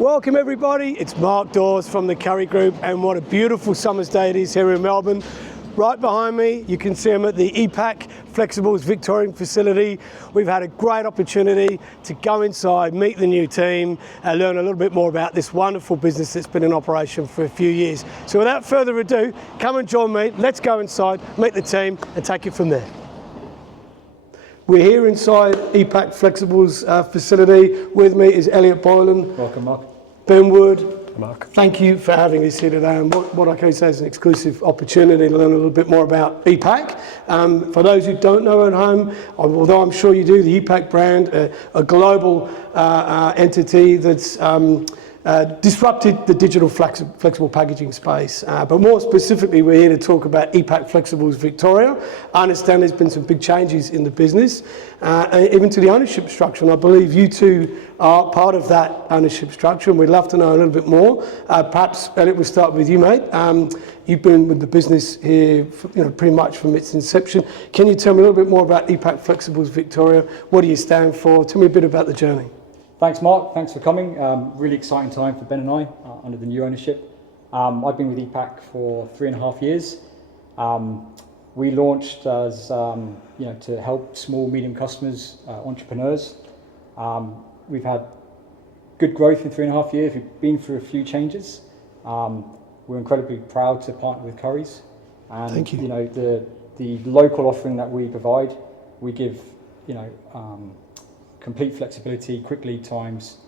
Welcome everybody, it's Mark Daws from the Currie Group, and what a beautiful summer's day it is here in Melbourne. Right behind me, you can see I'm at the ePac Flexibles Victorian facility. We've had a great opportunity to go inside, meet the new team, and learn a little bit more about this wonderful business that's been in operation for a few years. So without further ado, come and join me, let's go inside, meet the team, and take it from there. We're here inside ePac Flexibles facility. With me is Elliot Boylan. Welcome, Mark. Ben Wood. Mark. Thank you for having us here today, and what I can say is an exclusive opportunity to learn a little bit more about ePac. For those who don't know at home, although I'm sure you do, the ePac brand, a global entity that's disrupted the digital flexible packaging space. But more specifically, we're here to talk about ePac Flexibles Victoria. I understand there's been some big changes in the business, even to the ownership structure, and I believe you two are part of that ownership structure, and we'd love to know a little bit more. Perhaps, Elliot, we'll start with you, mate. You've been with the business here pretty much from its inception. Can you tell me a little bit more about ePac Flexibles Victoria? What do you stand for? Tell me a bit about the journey. Thanks, Mark. Thanks for coming. Really exciting time for Ben and I under the new ownership. I've been with ePac for 3.5 years. We launched as to help small, medium customers, entrepreneurs. We've had good growth in 3.5 years. We've been through a few changes. We're incredibly proud to partner with Currie's. And thank you. The local offering that we provide, we give complete flexibility, quick lead times,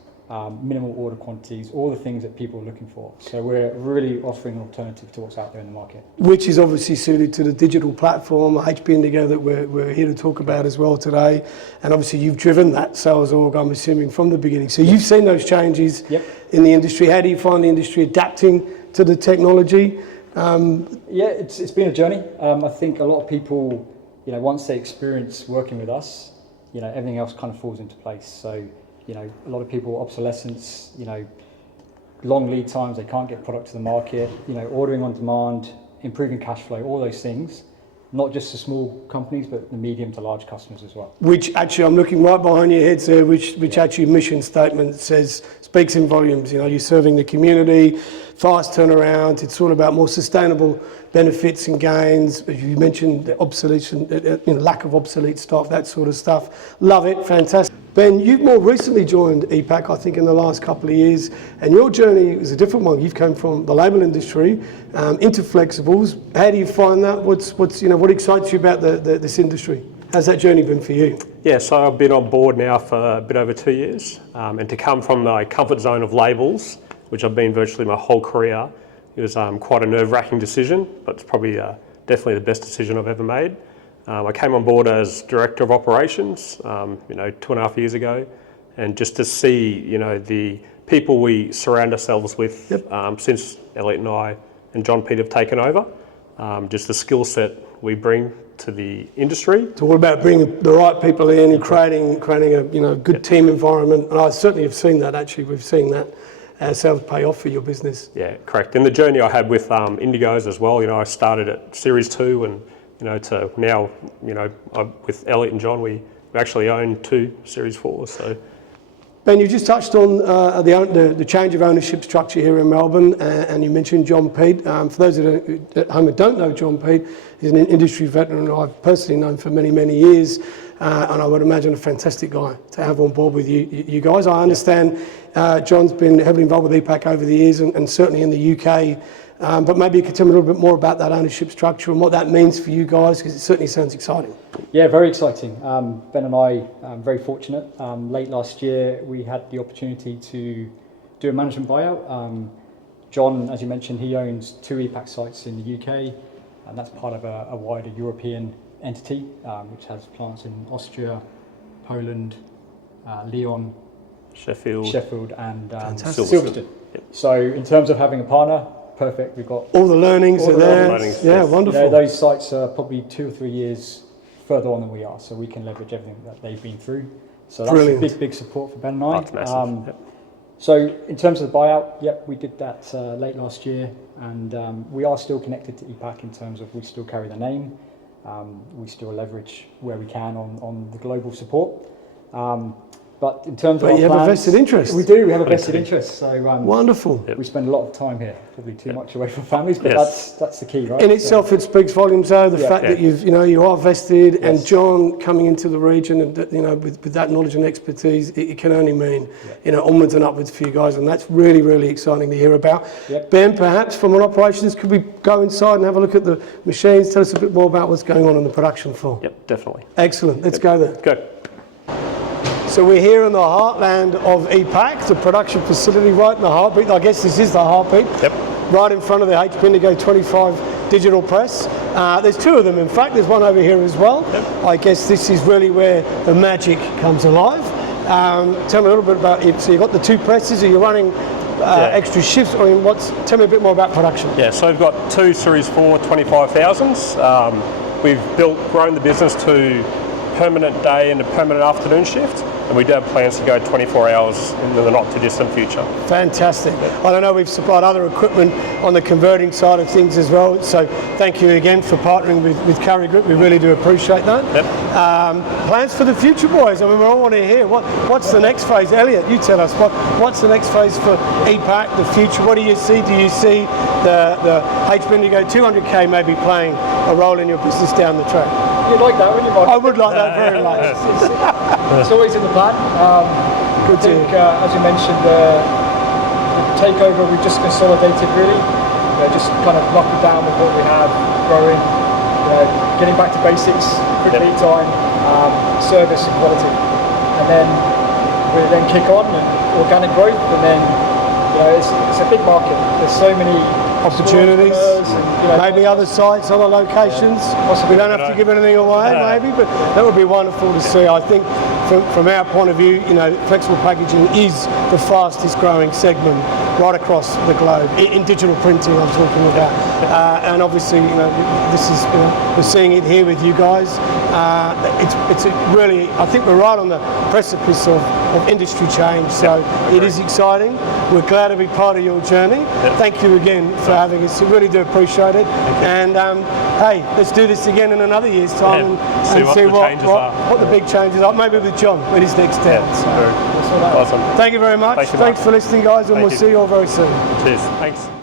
minimal order quantities, all the things that people are looking for. So we're really offering an alternative to what's out there in the market. Which is obviously suited to the digital platform, HP Indigo, that we're here to talk about as well today. And obviously you've driven that sales org, I'm assuming, from the beginning. So you've seen those changes in the industry. How do you find the industry adapting to the technology? It's been a journey. I think a lot of people, once they experience working with us, everything else kind of falls into place. So, a lot of people, obsolescence, long lead times, they can't get product to the market, ordering on demand, improving cash flow, all those things, not just the small companies, but the medium to large customers as well. Which actually, I'm looking right behind your heads there, which actually mission statement speaks in volumes. You're serving the community, fast turnaround, it's all about more sustainable benefits and gains. You mentioned the obsolescence, lack of obsolete stock, that sort of stuff. Love it, fantastic. Ben, you've more recently joined ePac, I think, in the last couple of years, and your journey is a different one. You've come from the label industry into flexibles. How do you find that? What excites you about this industry? How's that journey been for you? Yeah, so I've been on board now for a bit over 2 years, and to come from my comfort zone of labels, which I've been virtually my whole career, it was quite a nerve-wracking decision, but it's probably definitely the best decision I've ever made. I came on board as Director of Operations, 2.5 years ago, and just to see, the people we surround ourselves with since Elliot and I and John Pete have taken over, just the skill set we bring to the industry. So what about bringing the right people in and creating a good team environment? And I certainly have seen that. Actually, we've seen that ourselves pay off for your business. Yeah, correct. And the journey I had with Indigos as well. I started at Series 2 and to now, with Elliot and John, we actually own 2 Series 4s. So, Ben, you just touched on the change of ownership structure here in Melbourne, and you mentioned John Pete. For those at home who don't know John Pete, he's an industry veteran I've personally known for many, many years, and I would imagine a fantastic guy to have on board with you guys. I understand John's been heavily involved with ePac over the years, and certainly in the UK. But maybe you could tell me a little bit more about that ownership structure and what that means for you guys, because it certainly sounds exciting. Yeah, very exciting. Ben and I are very fortunate. Late last year, we had the opportunity to do a management buyout. John, as you mentioned, he owns 2 ePac sites in the UK, and that's part of a wider European entity, which has plants in Austria, Poland, Lyon, Sheffield and Silverstone. Yep. So in terms of having a partner, perfect. We've got all the learnings are there. Yeah, wonderful. Those sites are probably 2 or 3 years further on than we are, so we can leverage everything that they've been through. So that's a big support for Ben and I. That's massive. So in terms of the buyout, we did that late last year, and we are still connected to ePac in terms of we still carry the name. We still leverage where we can on the global support. But in terms of But our you have a plans, vested interest. We do. We have a vested interest. So Wonderful. we spend a lot of time here. Probably too much away from families, but Yes. that's the key, right? In itself, it speaks volumes, though. The fact that you are vested, and Yes. John coming into the region, and with that knowledge and expertise, it can only mean onwards and upwards for you guys, and that's really, really exciting to hear about. Yep. Ben, perhaps from an operations, could we go inside and have a look at the machines? Tell us a bit more about what's going on the production floor. Yep, definitely. Excellent. Let's go there. Go. So we're here in the heartland of ePac, the production facility, right in the heartbeat. I guess this is the heartbeat. Yep. Right in front of the HP Indigo 25 digital press. There's two of them, in fact. There's one over here as well. Yep. I guess this is really where the magic comes alive. Tell me a little bit about it. So you've got the two presses. Are you running extra shifts? Or tell me a bit more about production. Yeah, so we've got two Series 4 25,000s. We've grown the business to permanent day and a permanent afternoon shift, and we do have plans to go 24 hours in the not too distant future. Fantastic. I don't know, we've supplied other equipment on the converting side of things as well, so thank you again for partnering with Currie Group. We really do appreciate that. Yep. Plans for the future, boys? I mean, we all want to hear what's the next phase. Elliot, you tell us what's the next phase for ePac, the future. What do you see? Do you see the HP Indigo 200K maybe playing a role in your business down the track? You'd like that, wouldn't you, Mike? I would like that very much. It's always in the plan. Good I think, as you mentioned, the takeover, we've just consolidated really. Just kind of knuckled down with what we have, growing, getting back to basics, quick lead time, service and quality. And then we then kick on and organic growth, and then it's a big market. There's so many opportunities, and, maybe other sites, other locations. We don't have to give anything away, maybe, but that would be wonderful to see. I think from our point of view, flexible packaging is the fastest growing segment right across the globe. In digital printing, I'm talking about, and obviously, this is we're seeing it here with you guys. It's really, I think we're right on the precipice of industry change. So it is exciting. We're glad to be part of your journey. Thank you again for having us. We really do appreciate it. And hey, let's do this again in another year's time and see what the big changes are. Maybe with John when he's next down. Awesome. Thank you very much. Thanks for listening, guys, and we'll see you all very soon. Cheers. Thanks.